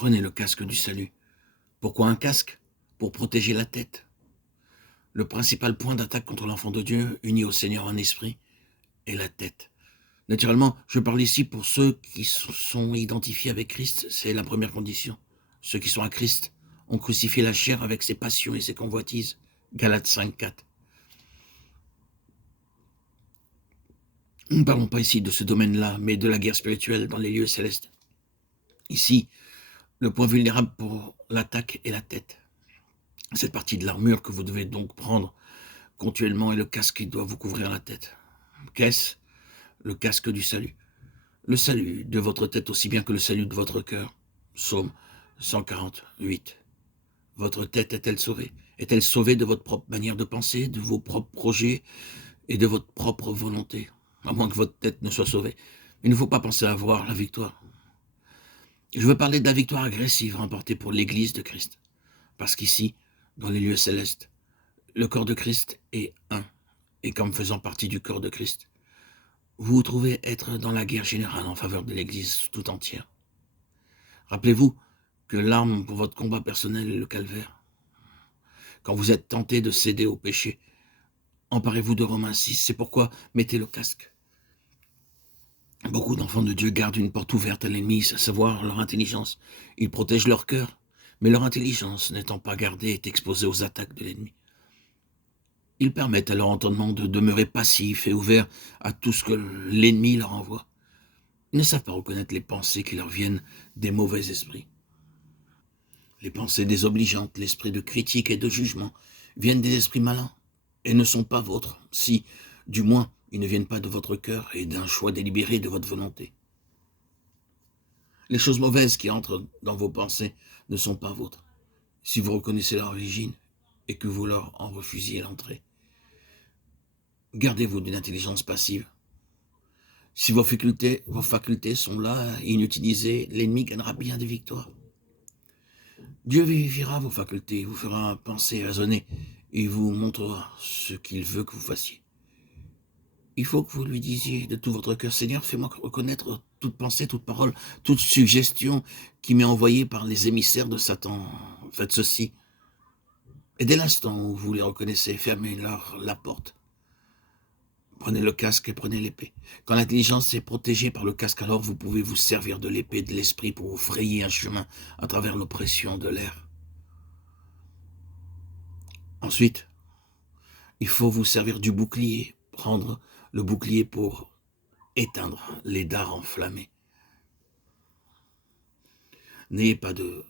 Prenez le casque du salut. Pourquoi un casque? Pour protéger la tête. Le principal point d'attaque contre l'enfant de Dieu, uni au Seigneur en esprit, est la tête. Naturellement, je parle ici pour ceux qui sont identifiés avec Christ, c'est la première condition. Ceux qui sont à Christ ont crucifié la chair avec ses passions et ses convoitises. Galates 5,4. Nous ne parlons pas ici de ce domaine-là, mais de la guerre spirituelle dans les lieux célestes. Ici, le point vulnérable pour l'attaque est la tête. Cette partie de l'armure que vous devez donc prendre continuellement est le casque qui doit vous couvrir la tête. Qu'est-ce? Le casque du salut. Le salut de votre tête aussi bien que le salut de votre cœur. Psaume 148. Votre tête est-elle sauvée? Est-elle sauvée de votre propre manière de penser, de vos propres projets et de votre propre volonté? À moins que votre tête ne soit sauvée. Il ne faut pas penser à avoir la victoire. Je veux parler de la victoire agressive remportée pour l'Église de Christ. Parce qu'ici, dans les lieux célestes, le corps de Christ est un. Et comme faisant partie du corps de Christ, vous vous trouvez être dans la guerre générale en faveur de l'Église tout entière. Rappelez-vous que l'arme pour votre combat personnel est le calvaire. Quand vous êtes tenté de céder au péché, emparez-vous de Romains 6, c'est pourquoi mettez le casque. Beaucoup d'enfants de Dieu gardent une porte ouverte à l'ennemi, à savoir leur intelligence. Ils protègent leur cœur, mais leur intelligence, n'étant pas gardée, est exposée aux attaques de l'ennemi. Ils permettent à leur entendement de demeurer passif et ouvert à tout ce que l'ennemi leur envoie. Ils ne savent pas reconnaître les pensées qui leur viennent des mauvais esprits. Les pensées désobligeantes, l'esprit de critique et de jugement viennent des esprits malins et ne sont pas vôtres, si, du moins, ils ne viennent pas de votre cœur et d'un choix délibéré de votre volonté. Les choses mauvaises qui entrent dans vos pensées ne sont pas vôtres, si vous reconnaissez leur origine et que vous leur en refusiez l'entrée. Gardez-vous d'une intelligence passive. Si vos facultés sont là, inutilisées, l'ennemi gagnera bien des victoires. Dieu vivifiera vos facultés, vous fera penser, raisonner, et vous montrera ce qu'il veut que vous fassiez. Il faut que vous lui disiez de tout votre cœur, Seigneur, fais-moi reconnaître toute pensée, toute parole, toute suggestion qui m'est envoyée par les émissaires de Satan. Faites ceci. Et dès l'instant où vous les reconnaissez, fermez-leur la porte. Prenez le casque et prenez l'épée. Quand l'intelligence est protégée par le casque, alors vous pouvez vous servir de l'épée de l'esprit pour vous frayer un chemin à travers l'oppression de l'air. Ensuite, il faut vous servir du bouclier, prendre le bouclier pour éteindre les dards enflammés. N'ayez pas de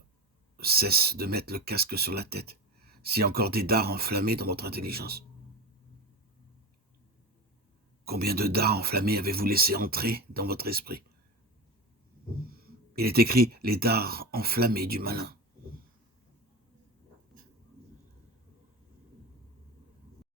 cesse de mettre le casque sur la tête s'il y a encore des dards enflammés dans votre intelligence. Combien de dards enflammés avez-vous laissé entrer dans votre esprit? Il est écrit les dards enflammés du malin.